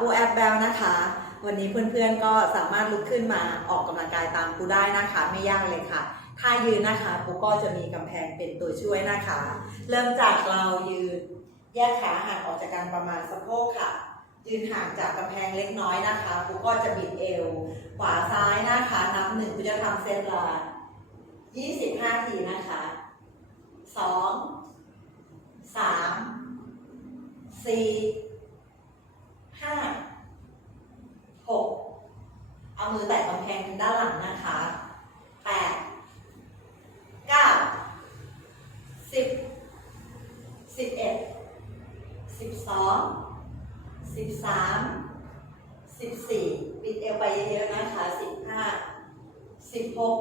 ปูแอปแบลนะคะ วันนี้เพื่อนๆก็สามารถลุกขึ้นมาออกกำลังกายตามปูได้นะคะ ไม่ยากเลยค่ะถ้ายืนนะคะปูก็จะมีกำแพงเป็นตัวช่วยนะคะ เริ่มจากเรายืนแยกขาห่างออกจากกันประมาณสะโพกค่ะ ยืนห่างจากกำแพงเล็กน้อยนะคะปูก็จะบิดเอว ขวาซ้ายนะคะนับหนึ่งปูจะทำเซตละยี่สิบห้าทีนะคะสองสามสี่ มือแตะกำแพงด้านหลังนะคะแปดเก้าสิบสิบเอ็ดสิบสองสิบสามสิบสี่ปิดเอวไปเยอะๆนะคะสิบห้าสิบหก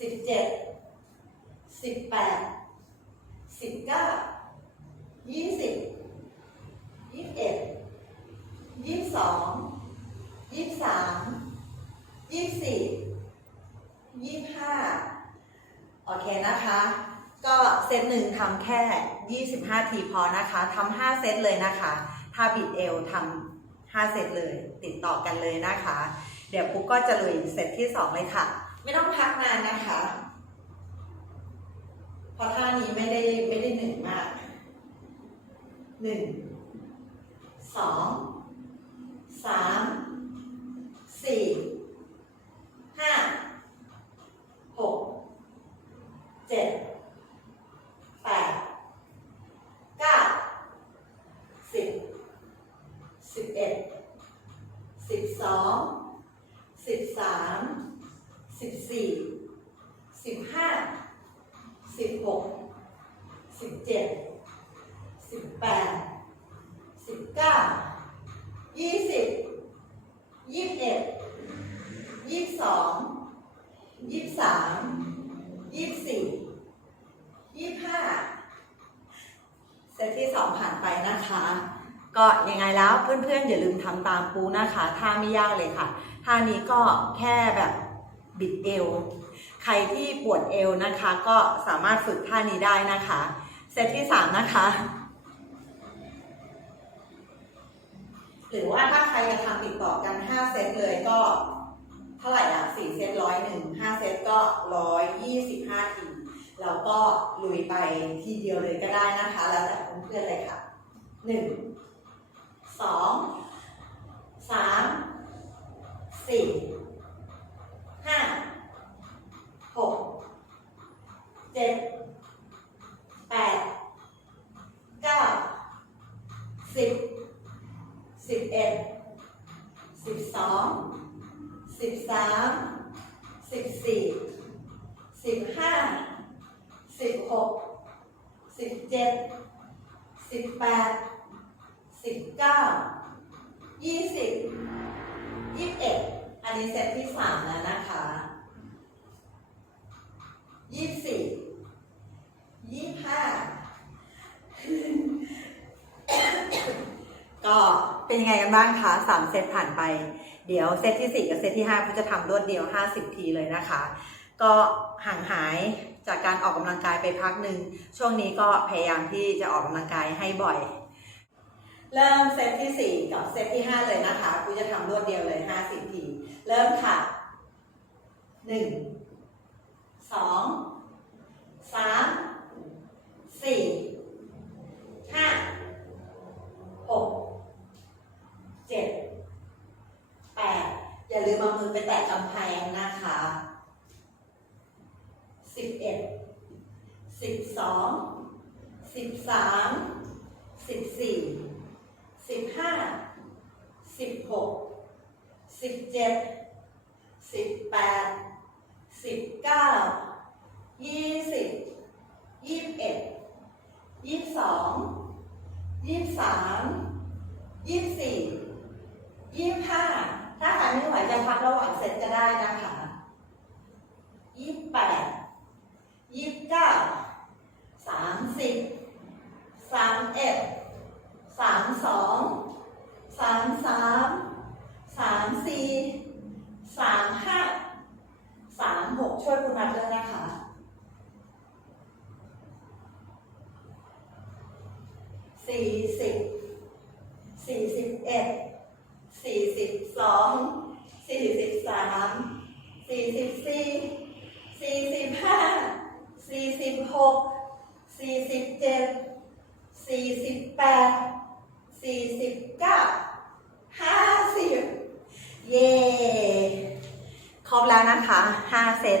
สิบเจ็ดสิบแปดสิบเก้ายี่สิบยี่สิบเอ็ดยี่สิบสองยี่สิบสาม ยี่สิบยี่สิบห้าโอเคนะคะ ก็เซตหนึ่งทำแค่ 25 ทีพอนะคะทำ5เซตเลยนะคะ ถ้าบิดเอวทำ5เซตเลย ติดต่อกันเลยนะคะ เดี๋ยวปุ๊กก็จะลุยเซตที่ 2 เลยค่ะ ไม่ต้องพักนานนะคะเพราะท่านี้ไม่ได้ไม่ได้หนึ่งมากหนึ่งสองสามสี่ห้าหกเจ็ดแปดเก้าสิบสิบเอ็ดสิบสองสิบสาม สิบสี่สิบห้าสิบหกสิบเจ็ดสิบแปดสิบเก้ายี่สิบยี่สิบเอ็ดยี่สิบสองยี่สิบสามยี่สิบสี่ยี่สิบห้าเซตที่สองผ่านไปนะคะ ก็ยังไงแล้วเพื่อนๆ อย่าลืมทำตามปูนะคะท่าไม่ยากเลยค่ะท่านี้ก็แค่แบบ บิดเอว ใครที่ปวดเอวนะคะ ก็สามารถฝึกท่านี้ได้นะคะ เซตที่สามนะคะ หรือว่าถ้าใครจะทำติดต่อกัน 5 เซตเลยก็เท่าไหร่อะ4เซตร้อยหนึ่ง5เซตก็ร้อยยี่สิบห้าทีแล้วก็ลุยไปทีเดียวเลยก็ได้นะคะ แล้วแต่เพื่อนๆเลยค่ะหนึ่งสองสามสี่ ห้าหกเจ็ดแปดเก้าสิบสิบเอ็ดสิบสองสิบสามสิบสี่สิบห้าสิบหกสิบเจ็ดสิบแปดสิบเก้ายี่สิบยี่สิบเอ็ด อันนี้เซตที่สามแล้วนะคะยี่สิบยี่สิบห้าก็เป็นยังไงกันบ้างคะสามเซตผ่านไป เดี๋ยวเซตที่4กับเซตที่5ก็จะทำรวดเดียว50ทีเลยนะคะ ก็ห่างหายจากการออกกำลังกายไปพักหนึ่งช่วงนี้ก็พยายามที่จะออกกำลังกายให้บ่อย เริ่มเซตที่ 4 กับเซตที่ 5 เลยนะคะกูจะทำรวดเดียวเลย 50 ที เริ่มค่ะ 1 2 3 4 5 6 7 8 อย่าลืมมามือไปแตะกำแพงนะคะ 11 12 13 จ็ดสิบแปดสิบเก้ายี่สิบยี่สิบเอ็ดยี่สิบสองยี่สิบสามยี่สิบสี่ยี่สิบห้าถ้าหากไม่ไหวจะพักระหว่างเซตก็ได้นะคะยี่สิบแปดยี่สิบเก้าสามสิบสามเอ็ดสามสองสามสามสามสี่สามห้าสามหก ช่วยคุณนัดด้วยนะคะ สี่สิบ สี่สิบเอ็ด สี่สิบสอง สี่สิบสาม สี่สิบสี่ สี่สิบห้า สี่สิบหก สี่สิบเจ็ด สี่สิบแปด สี่สิบเก้า ห้าสิบ เย้ครบแล้วนะคะ 5 เซต